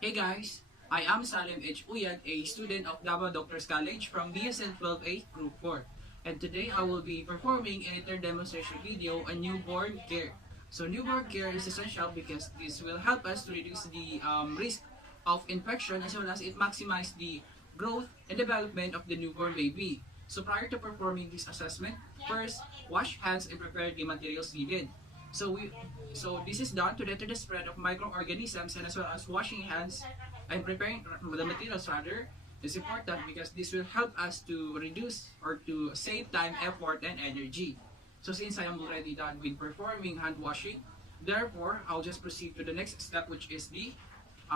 Hey guys, I am Salim H. Uyad, a student of Davao Doctors College from BSN 12A Group 4. And today I will be performing a third demonstration video on newborn care. So newborn care is essential because this will help us to reduce the risk of infection as well as it maximize the growth and development of the newborn baby. So prior to performing this assessment, first wash hands and prepare the materials needed. So we so this is done to deter the spread of microorganisms and as well as washing hands and preparing the materials rather is important because this will help us to reduce or to save time, effort, and energy. So since I am already done with performing hand washing, therefore I'll just proceed to the next step, which is the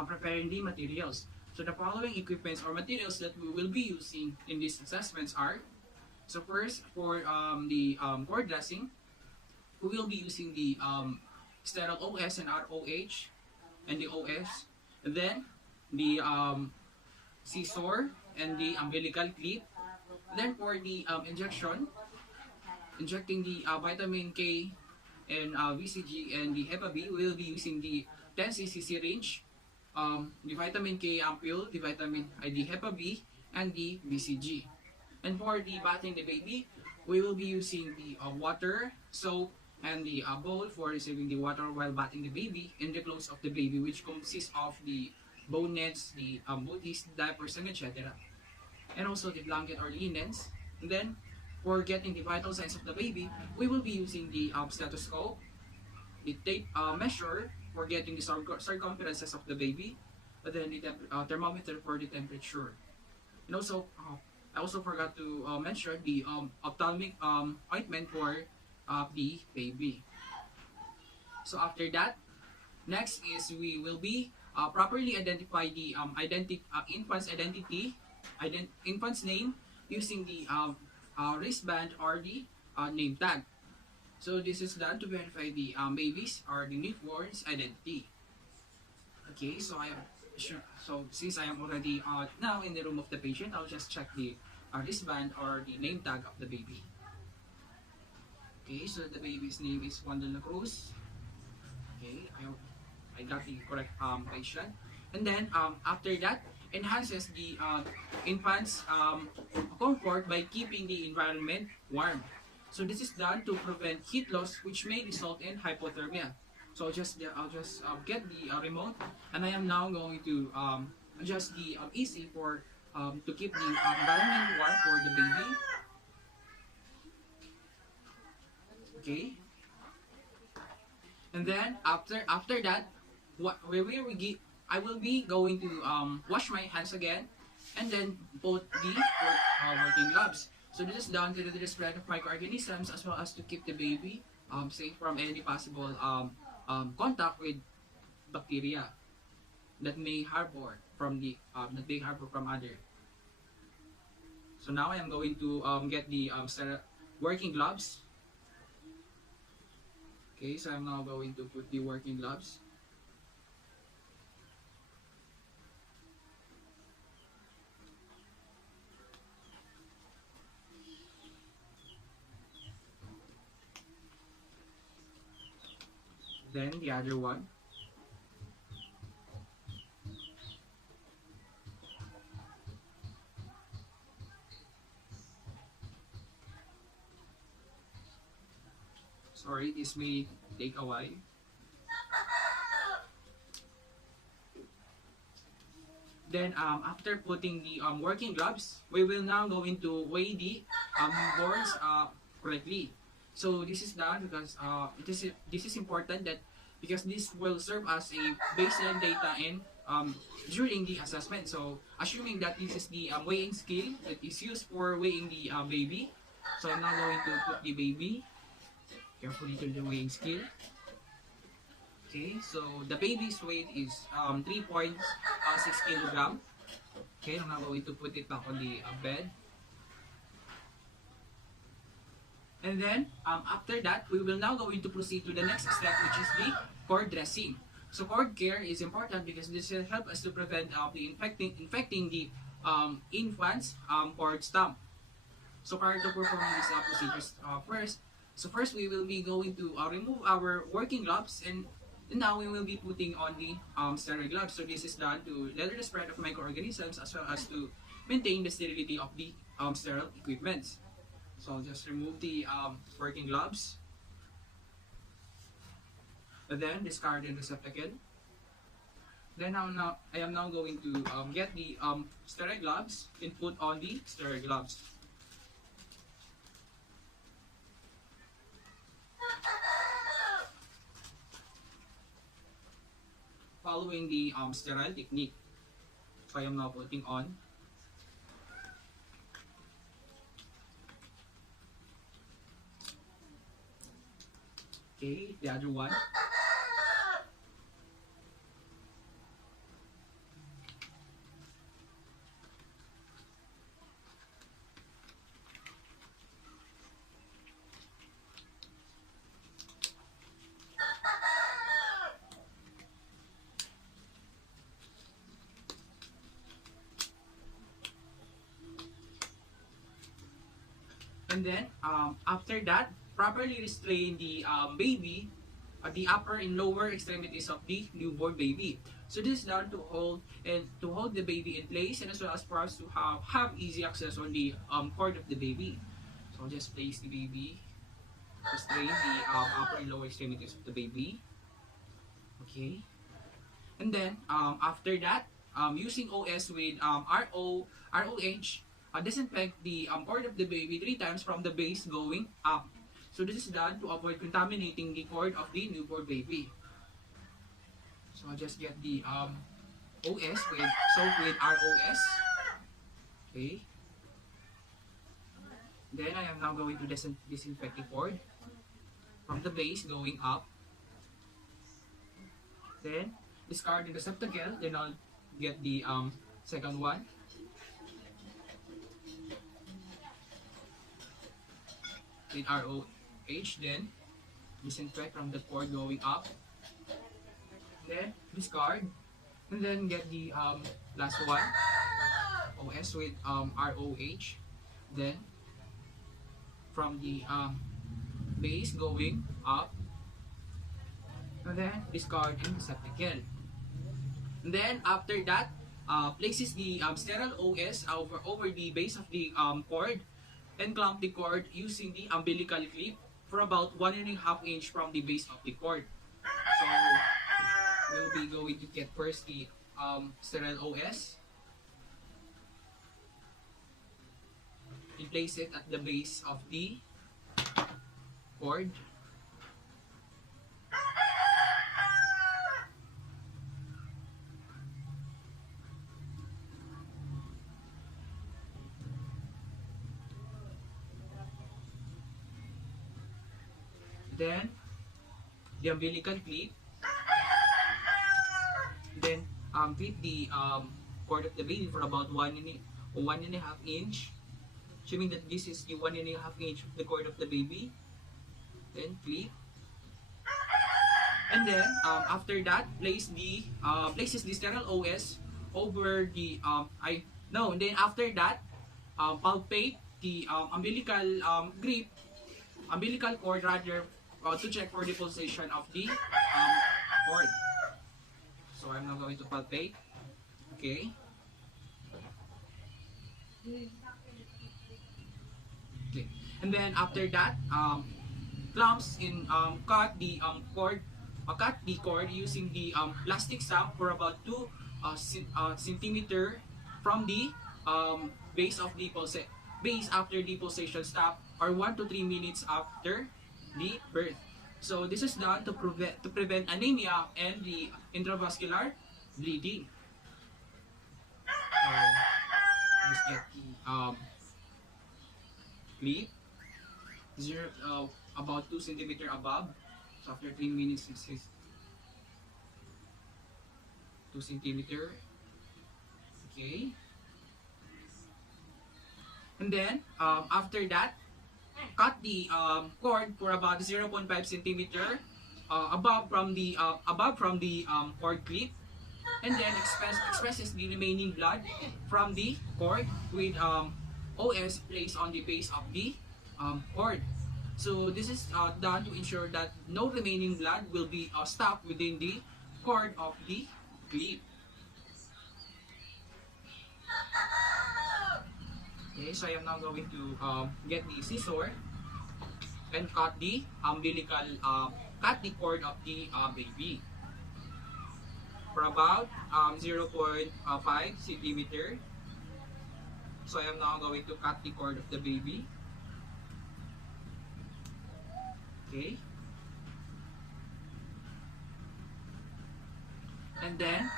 preparing the materials. So the following equipments or materials that we will be using in these assessments are, so first for the cord dressing, we will be using the sterile OS and ROH and the OS. And then the scissor and the umbilical clip. Then for the injecting the vitamin K and VCG and the HEPA B, we will be using the 10cc syringe, the vitamin K ampule, the HEPA B, and the VCG. And for the bathing the baby, we will be using the water, soap, and the bowl for receiving the water while bathing the baby, and the clothes of the baby, which consists of the bonnets, the booties, diapers, and etc. And also the blanket or linens. And then, for getting the vital signs of the baby, we will be using the stethoscope, the tape measure for getting the circumferences of the baby, and then the thermometer for the temperature. And also, I also forgot to mention the ophthalmic ointment for the baby. So after that, next is we will be properly identify the infant's identity, infant's name using the wristband or the name tag. So this is done to verify the baby's or the newborn's identity. Okay, so I am sure. So since I am already now in the room of the patient, I'll just check the wristband or the name tag of the baby. Okay, so the baby's name is Juan de la Cruz. Okay, I got the correct patient. And then after that, enhances the infant's comfort by keeping the environment warm. So this is done to prevent heat loss, which may result in hypothermia. So I'll just get the remote, and I am now going to adjust the AC for to keep the environment warm for the baby. Okay, and then after that, I will be going to wash my hands again, and then put the working gloves. So this is done to reduce the spread of microorganisms as well as to keep the baby safe from any possible contact with bacteria that may harbor from other. So now I am going to get the working gloves. Okay, so I'm now going to put the working gloves. Then the other one. Sorry, this may take a while. Then after putting the working gloves, we will now go into weigh the boards correctly. So this is done because this is important that because this will serve as a baseline data in during the assessment. So assuming that this is the weighing scale that is used for weighing the baby. So I'm now going to put the baby carefully to the weighing scale. Okay, so the baby's weight is 3.6 kilogram. Okay, I'm now going to put it back on the bed. And then, after that, we will now going to proceed to the next step, which is the cord dressing. So cord care is important because this will help us to prevent the infecting the infant's cord stump. So prior to performing these procedures first we will be going to remove our working gloves and And now we will be putting on the sterile gloves. So this is done to limit the spread of microorganisms as well as to maintain the sterility of the sterile equipment. So I'll just remove the working gloves, and then discard the receptacle. Then I am now going to get the sterile gloves and put on the sterile gloves. Following the sterile technique. So I am now putting on. Okay, the other one. And then, after that, properly restrain the baby at the upper and lower extremities of the newborn baby. So this is done to hold the baby in place, and as well as for us to have easy access on the cord of the baby. So I'll just place the baby, restrain the upper and lower extremities of the baby. Okay. And then, after that, using OS with ROH, disinfect the cord of the baby 3 times from the base going up. So this is done to avoid contaminating the cord of the newborn baby. So I'll just get the OS with soap with ROS. Okay. Then I am now going to disinfect the cord from the base going up. Then discard the receptacle. Then I'll get the second one. With ROH, then disinfect from the cord going up, then discard, and then get the last one, OS with ROH, then from the base going up, and then discard in receptacle. And then after that, places the sterile OS over the base of the cord, and clamp the cord using the umbilical clip for about 1.5 inch from the base of the cord. So we'll be going to get first the sterile OS and place it at the base of the cord. Then the umbilical clip. Then clip the cord of the baby for about 1.5 inch. Assuming that this is the 1.5 inch of the cord of the baby. Then clip. And then after that, places the sterile OS over the and then after that, palpate the umbilical cord rather, to check for the pulsation of the cord. So I'm now going to palpate. Okay. Okay. And then after that, clamps in cut the cord using the plastic stump for about 2 centimeter from the base of the base after the pulsation stop, or 1 to 3 minutes after the birth. So this is done to prevent anemia and the intravascular bleeding. Just get the clip about 2 centimeter above. So after 3 minutes, it is 2 centimeter. Okay. And then after that, cut the cord for about 0.5 centimeter above from the cord clip, and then expresses the remaining blood from the cord with OS placed on the base of the cord. So this is done to ensure that no remaining blood will be stopped within the cord of the clip. Okay, so I am now going to get the scissor and cut the umbilical, cut the cord of the baby for about 0.5 centimeter. So I am now going to cut the cord of the baby. Okay. And then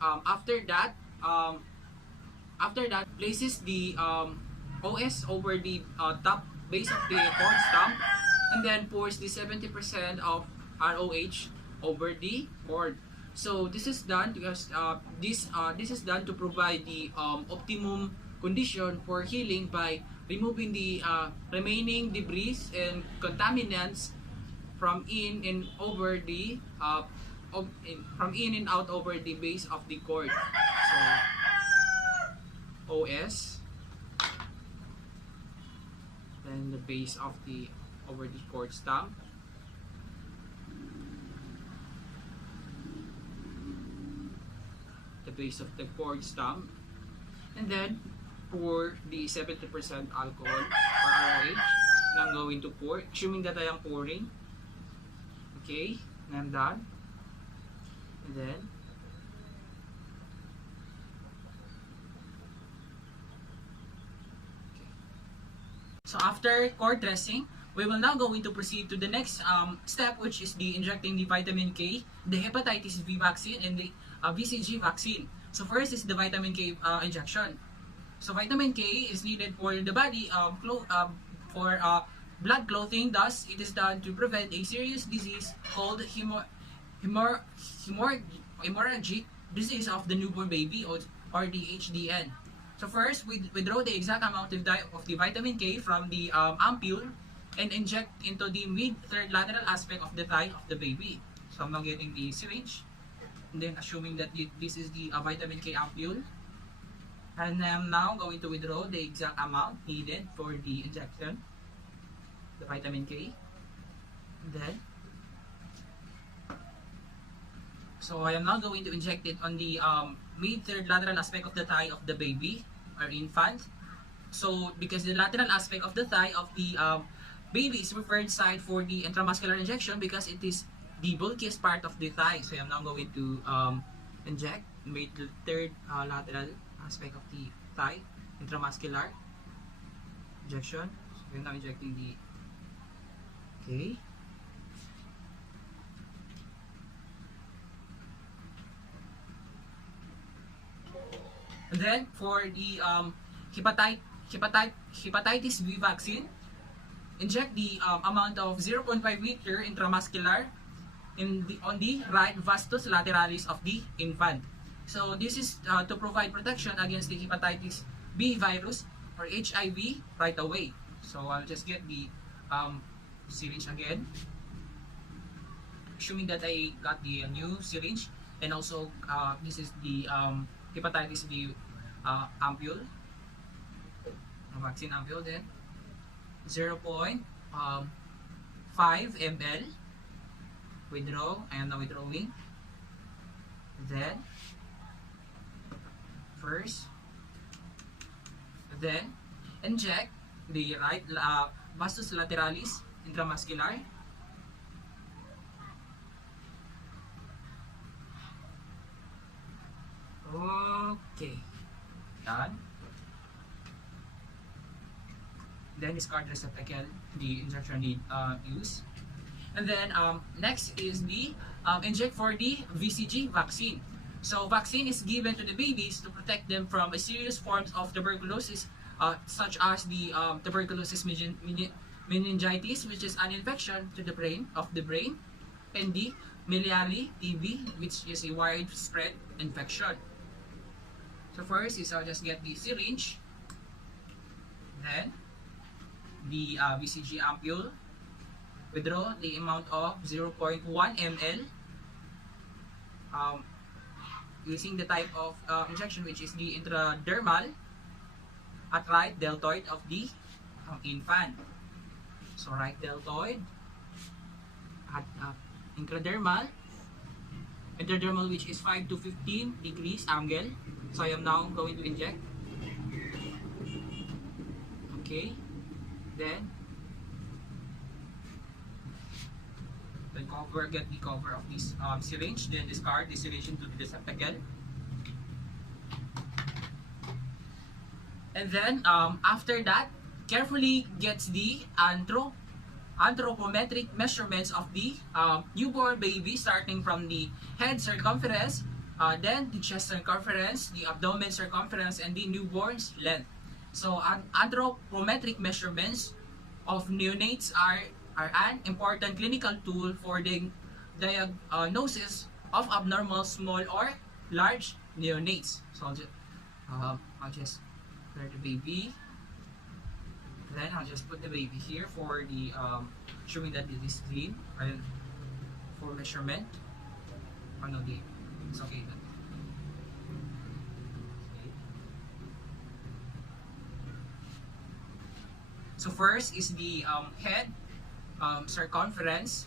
after that places the OS over the top base of the cord stump, and then pours the 70% of ROH over the cord. So this is done because this is done to provide the optimum condition for healing by removing the remaining debris and contaminants from in and over the from in and out over the base of the cord. So OS, then the base of the over the cord stump, the base of the cord stump, and then pour the 70% alcohol or ROH. And I'm going to pour, assuming that I am pouring. Okay, and I'm done. And then so after cord dressing, we will now going to proceed to the next step, which is the injecting the vitamin K, the hepatitis B vaccine, and the BCG vaccine. So first is the vitamin K injection. So vitamin K is needed for the body for blood clotting. Thus, it is done to prevent a serious disease called hemorrhagic disease of the newborn baby, or the HDN. So first, we draw the exact amount of the vitamin K from the ampule and inject into the mid-third lateral aspect of the thigh of the baby. So I'm now getting the syringe, and then assuming that this is the vitamin K ampule, and I'm now going to withdraw the exact amount needed for the injection, the vitamin K. And then, so I am now going to inject it on the mid-third lateral aspect of the thigh of the baby or infant. So because the lateral aspect of the thigh of the baby is preferred site for the intramuscular injection because it is the bulkiest part of the thigh. So I am now going to inject mid-third lateral aspect of the thigh, intramuscular injection. So we are now injecting the okay. And then for the hepatitis B vaccine, inject the amount of 0.5 liter intramuscular on the right vastus lateralis of the infant. So this is to provide protection against the hepatitis B virus or HIV right away. So I'll just get the syringe again, assuming that I got the new syringe, and also this is the hepatitis B ampule, vaccine ampule. Then 0.5 ml, withdraw. I am now withdrawing. Then first, then inject the right vastus lateralis intramuscular. Okay, done. Then discard receptacle, the injection need use. And then next is the inject for the VCG vaccine. So vaccine is given to the babies to protect them from a serious forms of tuberculosis, such as the tuberculosis meningitis, which is an infection to the brain and the miliary TB, which is a widespread infection. So first is I'll just get the syringe, then the VCG ampule, withdraw the amount of 0.1 ml, using the type of injection which is the intradermal at right deltoid of the ang infant. So right deltoid at intradermal, intradermal which is 5 to 15 degrees angle. So I am now going to inject. Okay, then get the cover of this syringe, then discard the syringe into the receptacle. And then after that, carefully gets the anthropometric measurements of the newborn baby, starting from the head circumference, then the chest circumference, the abdomen circumference, and the newborn's length. So anthropometric measurements of neonates are an important clinical tool for the diagnosis of abnormal small or large neonates. So I'll just prepare the baby. Then I'll just put the baby here for the showing that it is clean and for measurement. Oh no, it's okay. Okay. So first is the head circumference.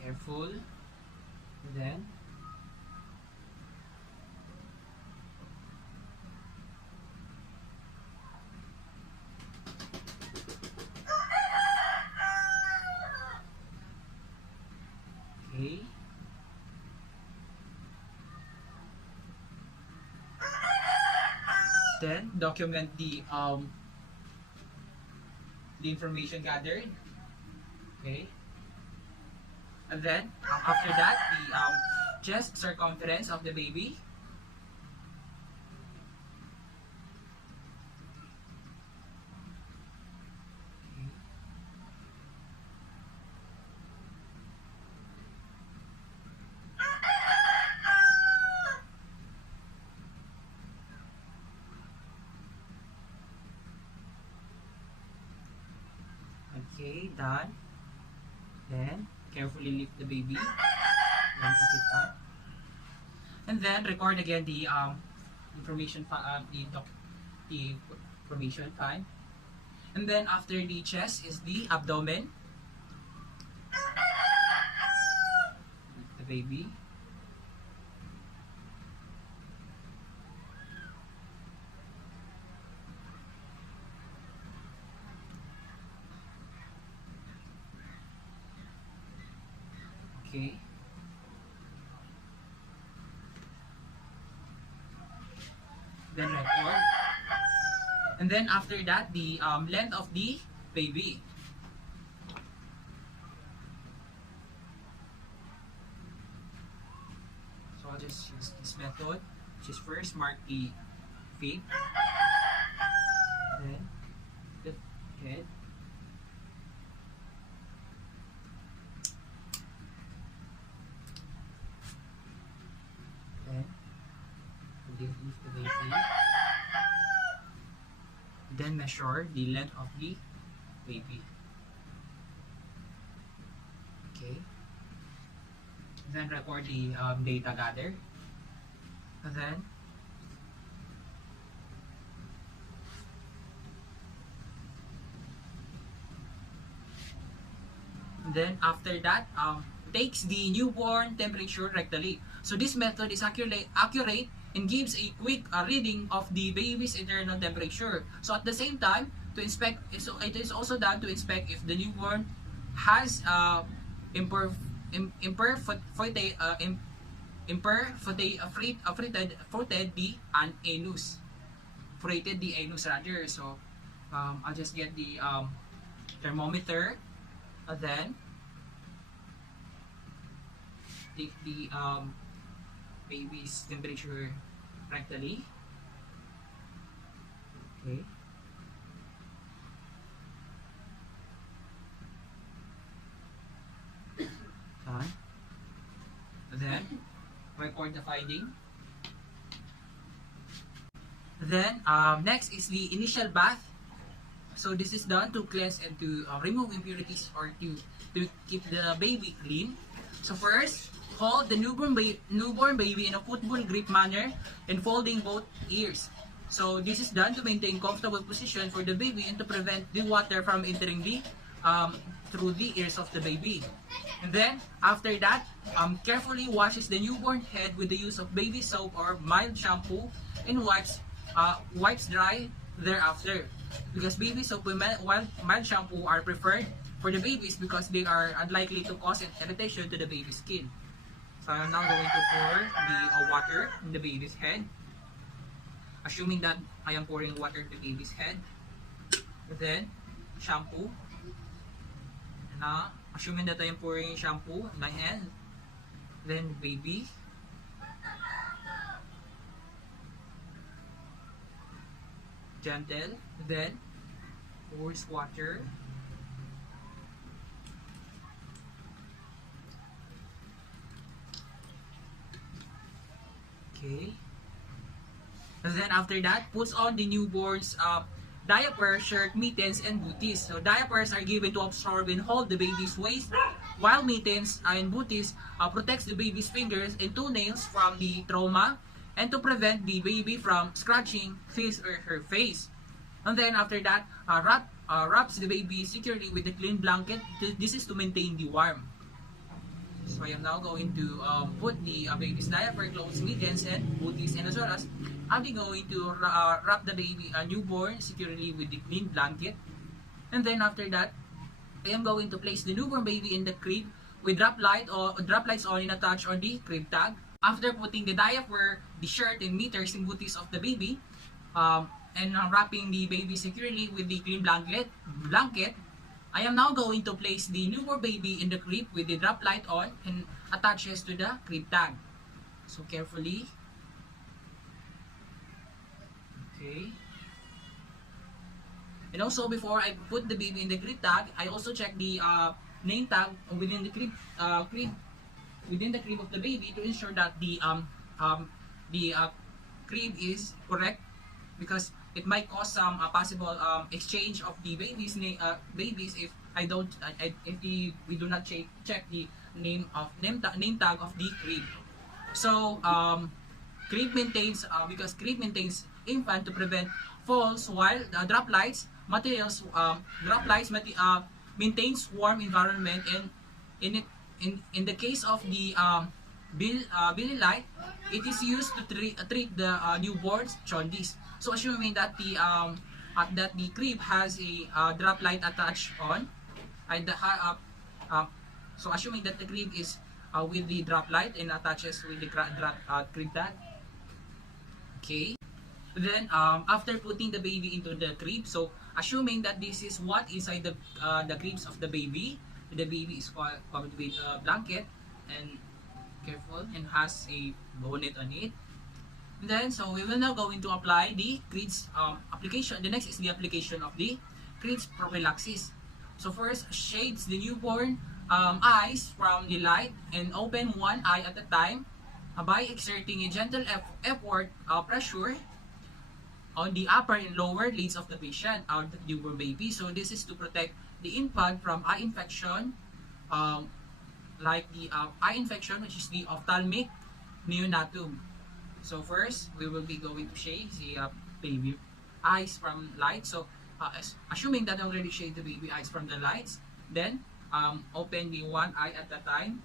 Careful. Then okay. Then document the information gathered. Okay. And then after that, the chest circumference of the baby. Okay, done. Then carefully lift the baby. Then put it up. And then record again the information the information time. And then after the chest is the abdomen. The baby. Okay. Then record. And then after that, the length of the baby. So I'll just use this method, which is first mark the feet, then the head, then lift the baby, then measure the length of the baby. Okay. Then record the data gathered. And then after that, takes the newborn temperature rectally. So this method is accurate and gives a quick reading of the baby's internal temperature. So at the same time, to inspect, so it is also done to inspect if the newborn has fruited the anus. Fruited the anus rather. So I'll just get the thermometer, and then take the baby's temperature rectally. Okay. Done. Then record the finding. Then next is the initial bath. So this is done to cleanse and to remove impurities or to keep the baby clean. So first, hold the newborn baby in a football grip manner and folding both ears. So this is done to maintain comfortable position for the baby and to prevent the water from entering the through the ears of the baby. And then after that, carefully washes the newborn head with the use of baby soap or mild shampoo and wipes dry thereafter. Because baby soap and mild shampoo are preferred for the babies because they are unlikely to cause an irritation to the baby's skin. So I'm now going to pour the water in the baby's head. Assuming that I am pouring water in the baby's head. Then, shampoo. Assuming that I am pouring shampoo in my hand. Then, baby. Gentle. Then, pours water. Okay. And then after that, puts on the newborn's diaper, shirt, mittens, and booties. So diapers are given to absorb and hold the baby's waist, while mittens and booties protects the baby's fingers and toenails from the trauma and to prevent the baby from scratching his or her face. And then after that, wraps the baby securely with a clean blanket. This is to maintain the warmth. So I am now going to put the baby's diaper, clothes, mittens, and booties, and as well as I'm going to wrap the baby newborn securely with the clean blanket. And then after that, I am going to place the newborn baby in the crib with drop lights on and attached on the crib tag. After putting the diaper, the shirt, and mittens and booties of the baby, and wrapping the baby securely with the clean blanket, I am now going to place the newborn baby in the crib with the drop light on and attaches to the crib tag. So carefully. Okay. And also before I put the baby in the crib tag, I also check the name tag within the crib of the baby to ensure that the crib is correct, because it might cause some possible exchange of the babies if we do not check the name tag of the crib. So crib maintains infant to prevent falls, while drop lights maintains warm environment, and in the case of the Billy light, it is used to treat the newborn's jaundice. So assuming that the crib has a drop light attached on, and so assuming that the crib is with the drop light and attaches with the crib tag. Okay. Then after putting the baby into the crib, so assuming that this is what inside the cribs of the baby is covered with a blanket and careful and has a bonnet on it. And then so we will now going to apply the CRIDS application. The next is the application of the CRIDS prophylaxis. So first, shades the newborn eyes from the light and open one eye at a time by exerting a gentle effort pressure on the upper and lower lids of the patient, or the newborn baby. So this is to protect the infant from eye infection, like the eye infection, which is the ophthalmic neonatum. So first, we will be going to shade the baby eyes from light. So assuming that I already shade the baby eyes from the lights, then open the one eye at a time,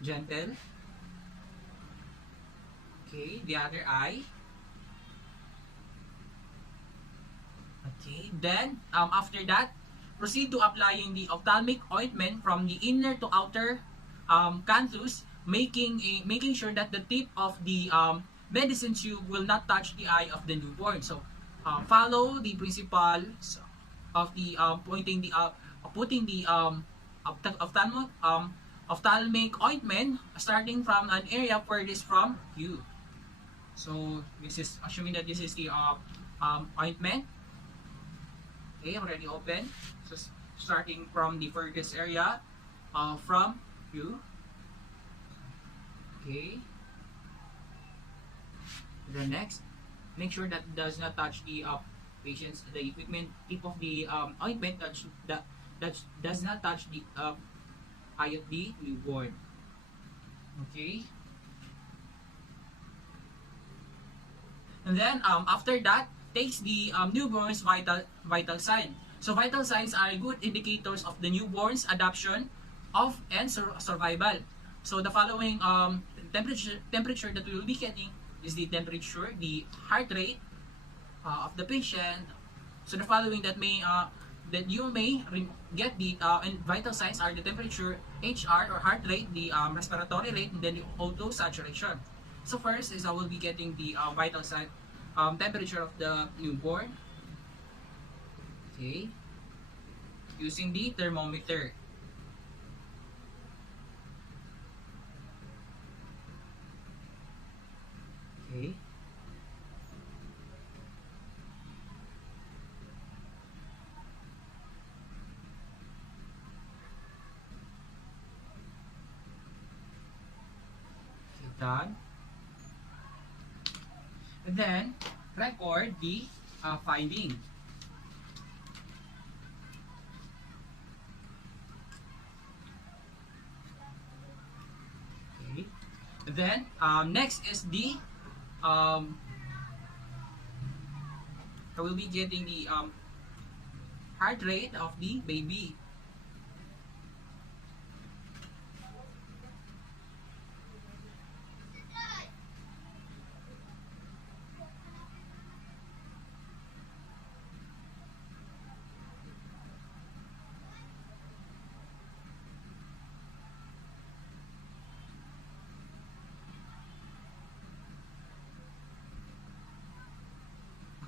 gentle. Okay, the other eye. Okay, then after that, proceed to applying the ophthalmic ointment from the inner to outer canthus, making sure that the tip of the medicine tube will not touch the eye of the newborn. So follow the principles of the putting the ophthalmic ointment starting from an area furthest from you. So this is assuming that this is the ointment. Okay, already open. So starting from the furthest area from you. Okay. The next, make sure that it does not touch the patients the equipment tip of the ointment that does not touch the eye of the newborn. Okay. And then after that, takes the newborn's vital sign. So vital signs are good indicators of the newborn's adaptation of and survival. So the following temperature that we will be getting is the temperature, the heart rate of the patient. So the following that you may get the vital signs are the temperature, HR or heart rate, the respiratory rate, and then the O2 saturation. So first is I will be getting the vital sign, temperature of the newborn. Okay, using the thermometer. Okay. Done. And then record the finding. Okay. Then next is the I will be getting the heart rate of the baby.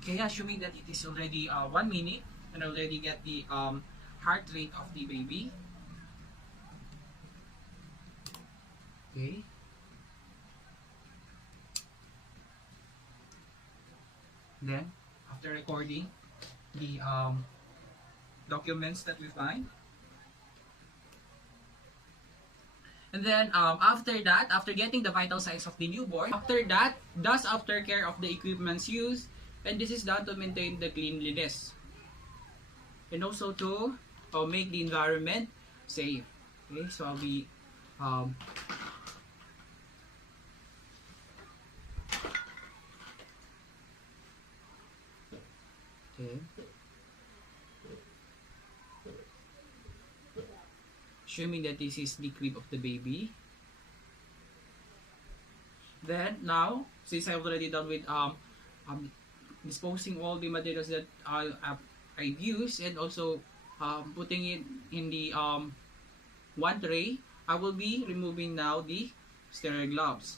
Okay, assuming that it is already 1 minute and I already get the heart rate of the baby. Okay. Then, after recording the documents that we find, and then after that, after getting the vital signs of the newborn, after that, does aftercare of the equipments used, and this is done to maintain the cleanliness and also to make the environment safe. Okay, so I'll be okay. Assuming that this is the crib of the baby. Then now, since I've already done with disposing all the materials that I've used and also putting it in the one tray, I will be removing now the sterile gloves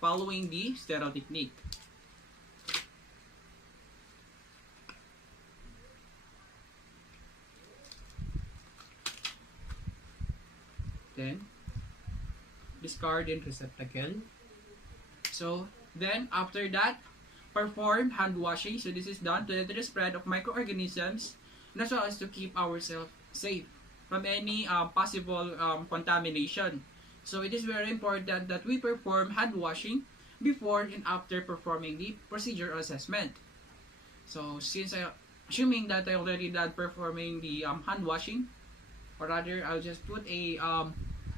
following the sterile technique. Then discard in receptacle. So then after that, perform hand washing. So this is done to the spread of microorganisms and as well as to keep ourselves safe from any possible contamination. So it is very important that we perform hand washing before and after performing the procedure assessment. So since assuming that I already done performing the hand washing, or rather I'll just put a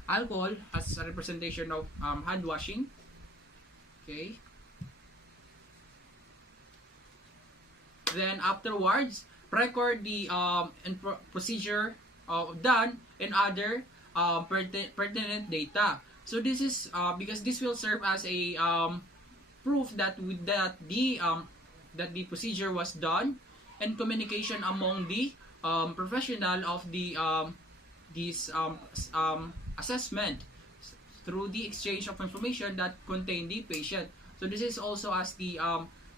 alcohol as a representation of hand washing. Okay. Then afterwards, record the procedure done and other pertinent data. So this is because this will serve as a proof that the procedure was done and communication among the professional of the this assessment through the exchange of information that contain the patient. So this is also as the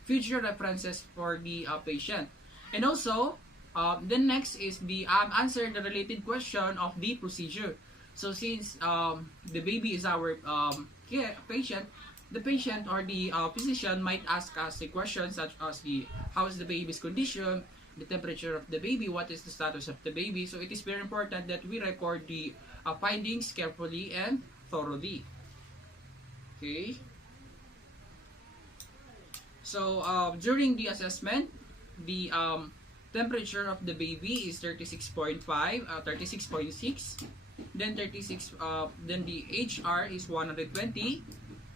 future references for the patient. And also, the next is the answer the related question of the procedure. So since the baby is our patient, the patient or the physician might ask us a question such as the how is the baby's condition, the temperature of the baby, what is the status of the baby. So it is very important that we record the findings carefully and thoroughly. Okay. So during the assessment, the temperature of the baby is 36.5, 36.6. Then then the HR is 120.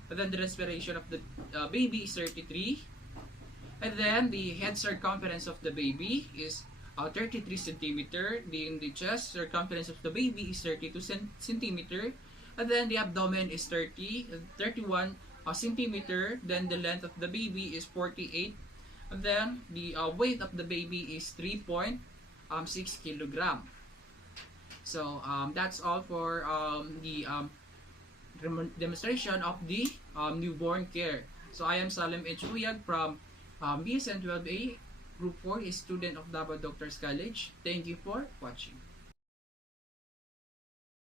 And then the respiration of the baby is 33. And then the head circumference of the baby is 33 centimeter. Then the chest circumference of the baby is 32 centimeter. And then the abdomen is 31 centimeter. Then the length of the baby is 48. And then the weight of the baby is 3.6 kilogram. So that's all for the demonstration of the newborn care. So I am Salem H. Uyag from BSN 12A Group 4, a student of Davao Doctors College. Thank you for watching.